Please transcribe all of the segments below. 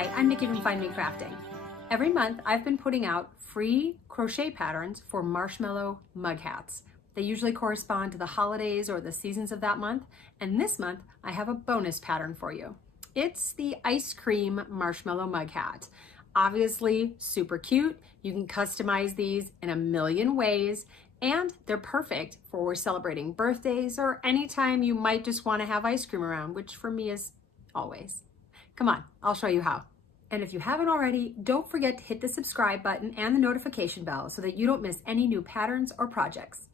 Hi, I'm Nikki from Find Me Crafting. Every month I've been putting out free crochet patterns for marshmallow mug hats. They usually correspond to the holidays or the seasons of that month, and this month I have a bonus pattern for you. It's the ice cream marshmallow mug hat. Obviously super cute. You can customize these in a million ways, and they're perfect for celebrating birthdays or anytime you might just want to have ice cream around, which for me is always. Come on, I'll show you how. And if you haven't already, don't forget to hit the subscribe button and the notification bell so that you don't miss any new patterns or projects.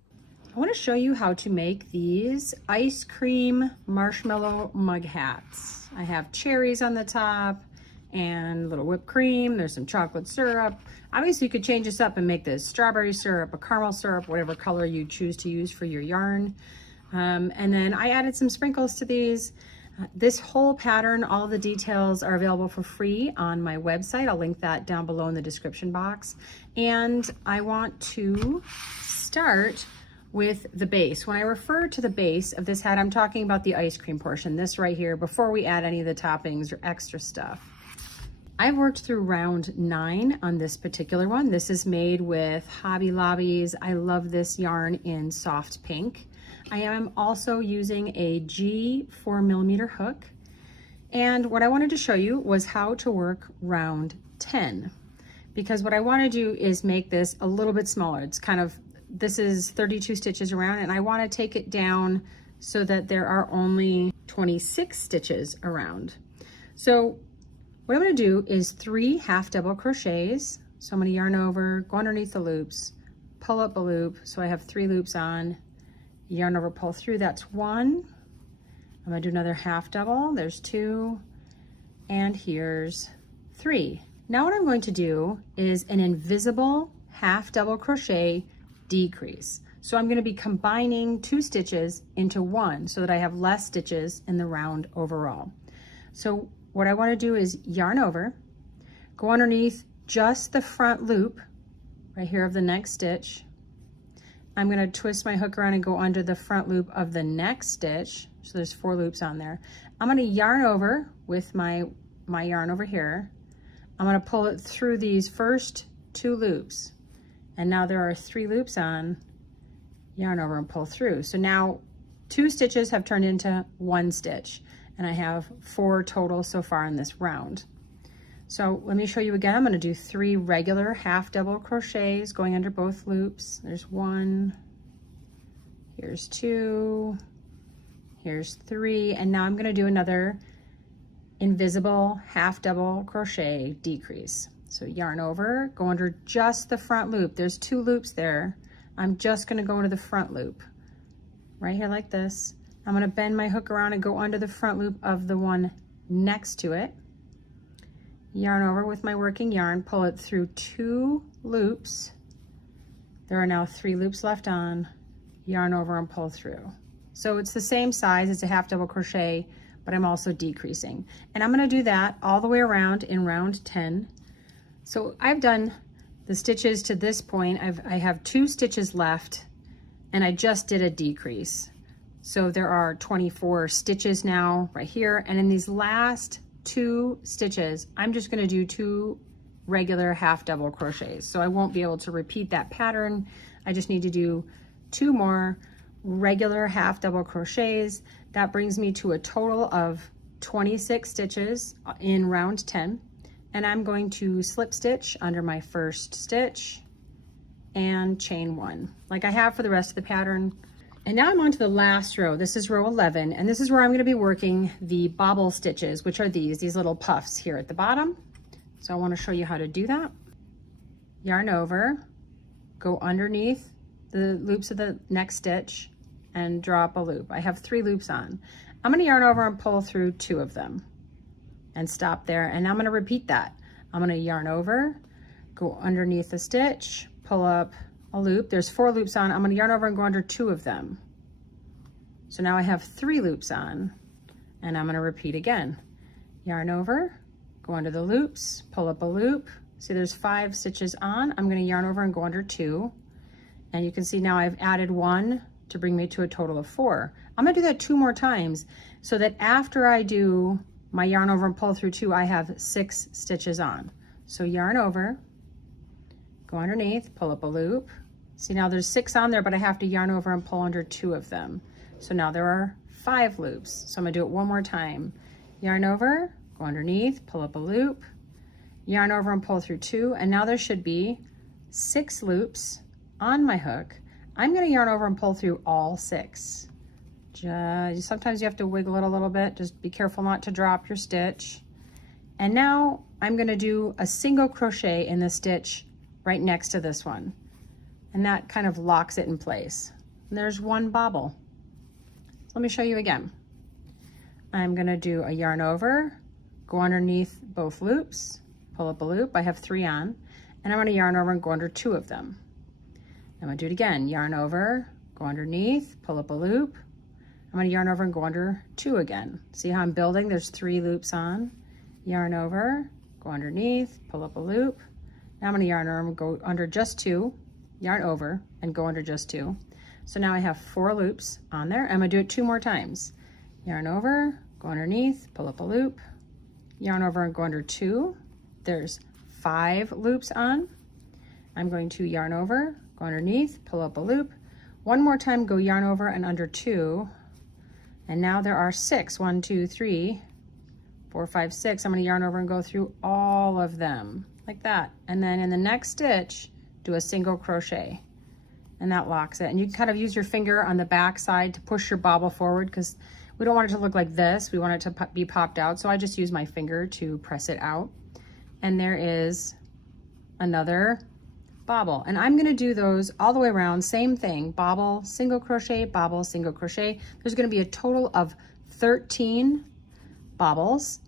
I want to show you how to make these ice cream marshmallow mug hats. I have cherries on the top and a little whipped cream. There's some chocolate syrup. Obviously you could change this up and make this strawberry syrup, a caramel syrup, whatever color you choose to use for your yarn. And then I added some sprinkles to these. This whole pattern, all the details are available for free on my website. I'll link that down below in the description box. And I want to start with the base. When I refer to the base of this hat, I'm talking about the ice cream portion, this right here, before we add any of the toppings or extra stuff. I've worked through round 9 on this particular one. This is made with Hobby Lobby's. I love this yarn in soft pink. I am also using a G 4mm hook. And what I wanted to show you was how to work round 10. Because what I want to do is make this a little bit smaller. It's kind of, this is 32 stitches around, and I want to take it down so that there are only 26 stitches around. So what I'm going to do is 3 half double crochets. So I'm going to yarn over, go underneath the loops, pull up a loop. So I have 3 loops on, yarn over, pull through. That's 1. I'm going to do another half double. There's 2, and here's 3. Now what I'm going to do is an invisible half double crochet decrease. So I'm going to be combining 2 stitches into 1 so that I have less stitches in the round overall. So what I want to do is yarn over, go underneath just the front loop right here of the next stitch. I'm going to twist my hook around and go under the front loop of the next stitch. So there's 4 loops on there. I'm going to yarn over with my yarn over here. I'm going to pull it through these first 2 loops. And now there are 3 loops on, yarn over and pull through. So now 2 stitches have turned into 1 stitch. And I have 4 total so far in this round. So let me show you again. I'm going to do 3 regular half double crochets going under both loops. There's 1, here's 2, here's 3, and now I'm going to do another invisible half double crochet decrease. So yarn over, go under just the front loop. There's 2 loops there. I'm just going to go into the front loop right here like this. I'm going to bend my hook around and go under the front loop of the one next to it. Yarn over with my working yarn, pull it through 2 loops. There are now 3 loops left on, yarn over and pull through. So it's the same size, it's a half double crochet, but I'm also decreasing. And I'm going to do that all the way around in round 10. So I've done the stitches to this point. I have 2 stitches left, and I just did a decrease. So there are 24 stitches now right here. And in these last 2 stitches, I'm just going to do 2 regular half double crochets. So I won't be able to repeat that pattern. I just need to do 2 more regular half double crochets. That brings me to a total of 26 stitches in round 10. And I'm going to slip stitch under my first stitch and chain 1, like I have for the rest of the pattern. And now I'm on to the last row. This is row 11, and this is where I'm going to be working the bobble stitches, which are these little puffs here at the bottom. So I want to show you how to do that. Yarn over, go underneath the loops of the next stitch, and drop a loop. I have 3 loops on. I'm going to yarn over and pull through 2 of them and stop there. And I'm going to repeat that. I'm going to yarn over, go underneath the stitch, pull up a loop. There's 4 loops on. I'm going to yarn over and go under 2 of them. So now I have 3 loops on, and I'm going to repeat again. Yarn over, go under the loops, pull up a loop. See, there's 5 stitches on. I'm going to yarn over and go under 2. And you can see now I've added 1 to bring me to a total of 4. I'm going to do that 2 more times so that after I do my yarn over and pull through 2, I have 6 stitches on. So yarn over, go underneath, pull up a loop. See, now there's 6 on there, but I have to yarn over and pull under 2 of them. So now there are 5 loops. So I'm gonna do it one more time. Yarn over, go underneath, pull up a loop, yarn over and pull through 2, and now there should be 6 loops on my hook. I'm gonna yarn over and pull through all 6. Sometimes you have to wiggle it a little bit. Just be careful not to drop your stitch. And now I'm gonna do a single crochet in the stitch right next to this one. And that kind of locks it in place. And there's one bobble. So let me show you again. I'm gonna do a yarn over, go underneath both loops, pull up a loop. I have 3 on, and I'm gonna yarn over and go under 2 of them. I'm gonna do it again. Yarn over, go underneath, pull up a loop. I'm gonna yarn over and go under 2 again. See how I'm building? There's 3 loops on. Yarn over, go underneath, pull up a loop. Now I'm gonna yarn over and go under just 2, yarn over and go under just 2. So now I have 4 loops on there. I'm gonna do it 2 more times. Yarn over, go underneath, pull up a loop, yarn over and go under 2. There's 5 loops on. I'm going to yarn over, go underneath, pull up a loop. One more time, go yarn over and under 2. And now there are 6. 1, 2, 3, 4, 5, 6. I'm gonna yarn over and go through all of them like that. And then in the next stitch, do a single crochet. And that locks it. And you can kind of use your finger on the back side to push your bobble forward, because we don't want it to look like this. We want it to be popped out. So I just use my finger to press it out. And there is another bobble. And I'm gonna do those all the way around, same thing, bobble, single crochet, bobble, single crochet. There's gonna be a total of 13 bobbles,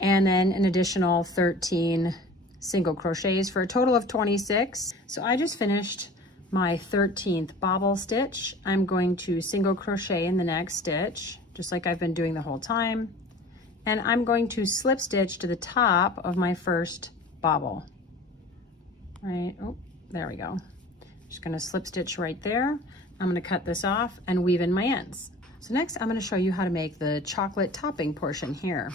and then an additional 13 single crochets for a total of 26. So I just finished my 13th bobble stitch. I'm going to single crochet in the next stitch, just like I've been doing the whole time. And I'm going to slip stitch to the top of my first bobble. Right, oh, there we go. Just gonna slip stitch right there. I'm gonna cut this off and weave in my ends. So next I'm gonna show you how to make the chocolate topping portion here.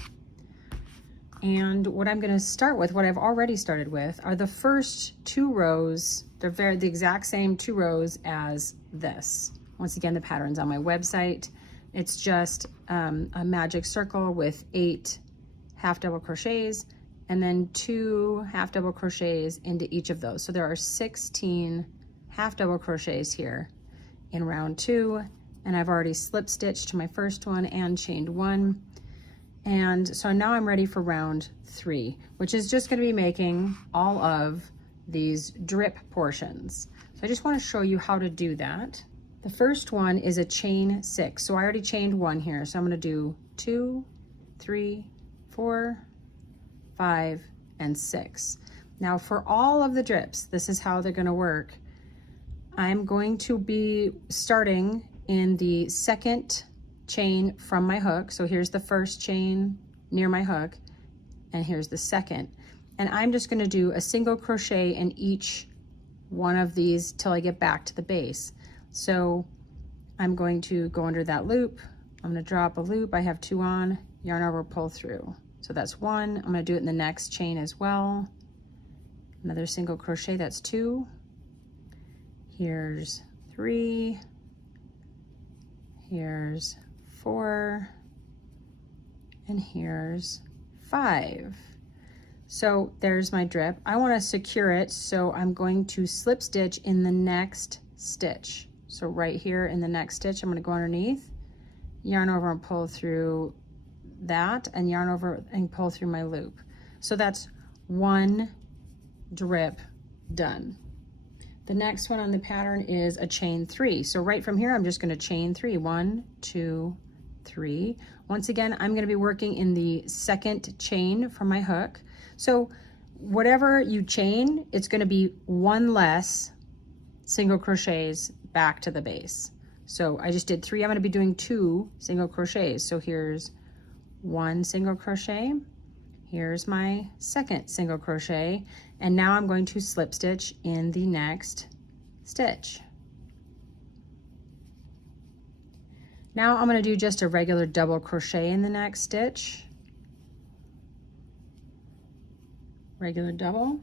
And what I'm gonna start with, what I've already started with, are the first 2 rows. They're the exact same 2 rows as this. Once again, the pattern's on my website. It's just a magic circle with 8 half double crochets and then 2 half double crochets into each of those. So there are 16 half double crochets here in round 2, and I've already slip stitched to my first one and chained 1. And so now I'm ready for round 3, which is just gonna be making all of these drip portions. So I just wanna show you how to do that. The first one is a chain 6. So I already chained 1 here. So I'm gonna do 2, 3, 4, 5, and 6. Now for all of the drips, this is how they're gonna work. I'm going to be starting in the second chain from my hook. So here's the first chain near my hook, and here's the second. And I'm just gonna do a single crochet in each one of these till I get back to the base. So I'm going to go under that loop. I'm gonna drop a loop. I have 2 on, yarn over, pull through. So that's 1. I'm gonna do it in the next chain as well. Another single crochet, that's 2. Here's 3. Here's 4. And here's 5. So there's my drip. I wanna secure it, so I'm going to slip stitch in the next stitch. So right here in the next stitch, I'm gonna go underneath, yarn over and pull through that, and yarn over and pull through my loop. So that's 1 drip done. The next one on the pattern is a chain 3. So right from here, I'm just gonna chain 3. 1, 2, 3. Once again, I'm gonna be working in the second chain from my hook. So whatever you chain, it's gonna be 1 less single crochets back to the base. So I just did 3, I'm gonna be doing 2 single crochets. So here's 1 single crochet, here's my second single crochet, and now I'm going to slip stitch in the next stitch. Now I'm gonna do just a regular double crochet in the next stitch, regular double,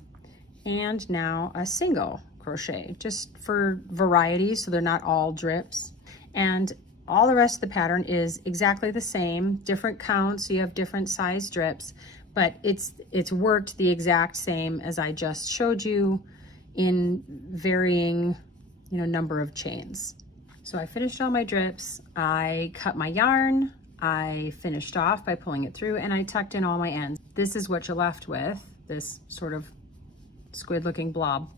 and now a single crochet, just for variety so they're not all drips. And all the rest of the pattern is exactly the same, different counts, so you have different size drips, but it's worked the exact same as I just showed you in varying, you know, number of chains. So I finished all my drips, I cut my yarn, I finished off by pulling it through, and I tucked in all my ends. This is what you're left with, this sort of squid looking blob.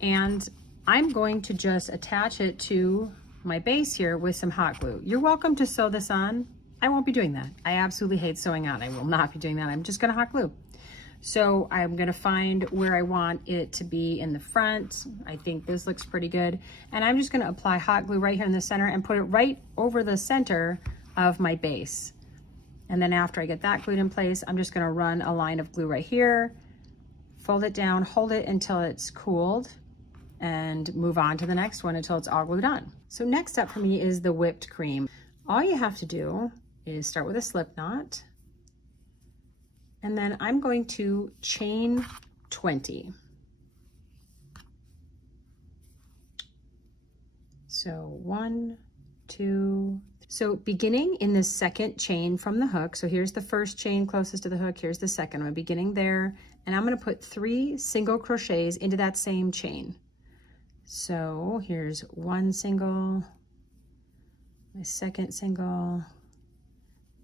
And I'm going to just attach it to my base here with some hot glue. You're welcome to sew this on. I won't be doing that. I absolutely hate sewing on. I will not be doing that. I'm just gonna hot glue. So I'm gonna find where I want it to be in the front. I think this looks pretty good. And I'm just gonna apply hot glue right here in the center and put it right over the center of my base. And then after I get that glued in place, I'm just gonna run a line of glue right here, fold it down, hold it until it's cooled, and move on to the next one until it's all glued on. So next up for me is the whipped cream. All you have to do is start with a slip knot, and then I'm going to chain 20. So 1, 2, so beginning in the second chain from the hook, so here's the first chain closest to the hook, here's the second one, beginning there, and I'm gonna put 3 single crochets into that same chain. So here's 1 single, my second single,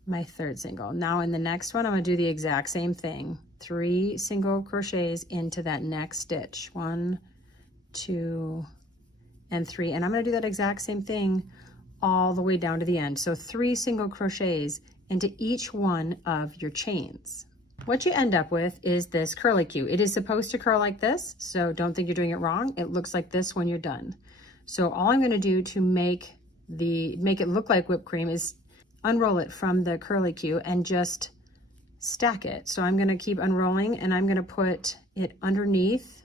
my third single. Now in the next one, I'm gonna do the exact same thing. 3 single crochets into that next stitch. 1, 2, and 3. And I'm gonna do that exact same thing all the way down to the end. So 3 single crochets into each one of your chains. What you end up with is this curlicue. It is supposed to curl like this, so don't think you're doing it wrong. It looks like this when you're done. So all I'm gonna do to make it look like whipped cream is unroll it from the curlicue and just stack it. So I'm gonna keep unrolling and I'm gonna put it underneath.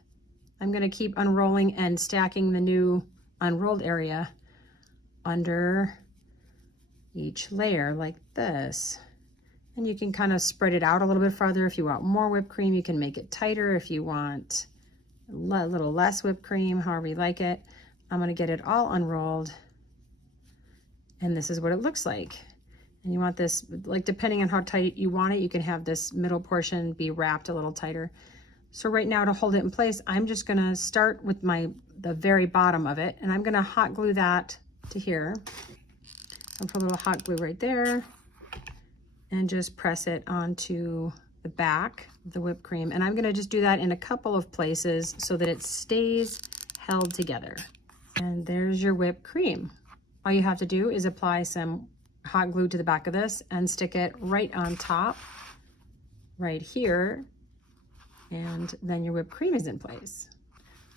I'm gonna keep unrolling and stacking the new unrolled area under each layer like this. And you can kind of spread it out a little bit farther. If you want more whipped cream, you can make it tighter. If you want a little less whipped cream, however you like it. I'm gonna get it all unrolled. And this is what it looks like. And you want this, like depending on how tight you want it, you can have this middle portion be wrapped a little tighter. So right now to hold it in place, I'm just gonna start with the very bottom of it, and I'm gonna hot glue that to here. I'll put a little hot glue right there and just press it onto the back of the whipped cream. And I'm gonna just do that in a couple of places so that it stays held together. And there's your whipped cream. All you have to do is apply some hot glue to the back of this and stick it right on top, right here, and then your whipped cream is in place.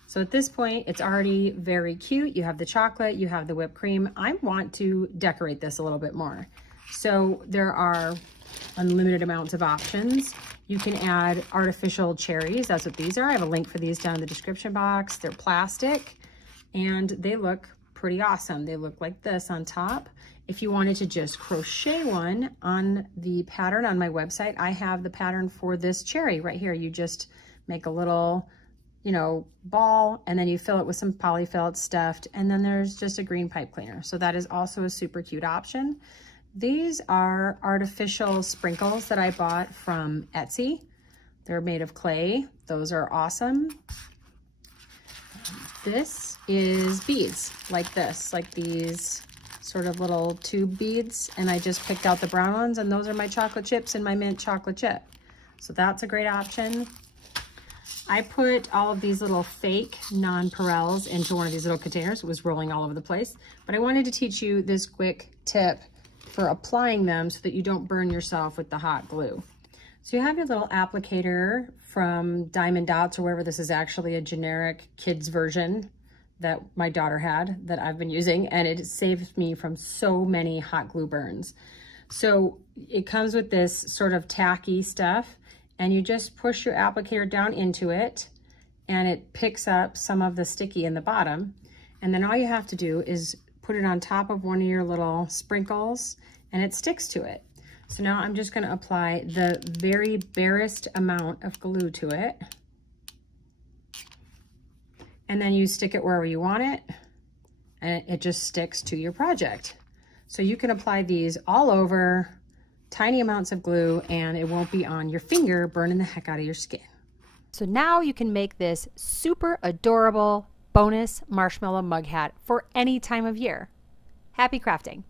So at this point, it's already very cute. You have the chocolate, you have the whipped cream. I want to decorate this a little bit more. So there are unlimited amounts of options. You can add artificial cherries. That's what these are. I have a link for these down in the description box. They're plastic and they look pretty awesome. They look like this on top. If you wanted to just crochet one on the pattern on my website, I have the pattern for this cherry right here. You just make a little, you know, ball, and then you fill it with some polyfill, it's stuffed, and then there's just a green pipe cleaner. So that is also a super cute option. These are artificial sprinkles that I bought from Etsy. They're made of clay. Those are awesome. This is beads like this, like these sort of little tube beads, and I just picked out the brown ones, and those are my chocolate chips and my mint chocolate chip. So that's a great option. I put all of these little fake nonpareils into one of these little containers. It was rolling all over the place, but I wanted to teach you this quick tip for applying them so that you don't burn yourself with the hot glue. So you have your little applicator from Diamond Dots or wherever. This is actually a generic kids version that my daughter had that I've been using, and it saved me from so many hot glue burns. So it comes with this sort of tacky stuff, and you just push your applicator down into it and it picks up some of the sticky in the bottom. And then all you have to do is put it on top of one of your little sprinkles and it sticks to it. So now I'm just going to apply the very barest amount of glue to it. And then you stick it wherever you want it, and it just sticks to your project. So you can apply these all over, tiny amounts of glue, and it won't be on your finger burning the heck out of your skin. So now you can make this super adorable bonus marshmallow mug hat for any time of year. Happy crafting!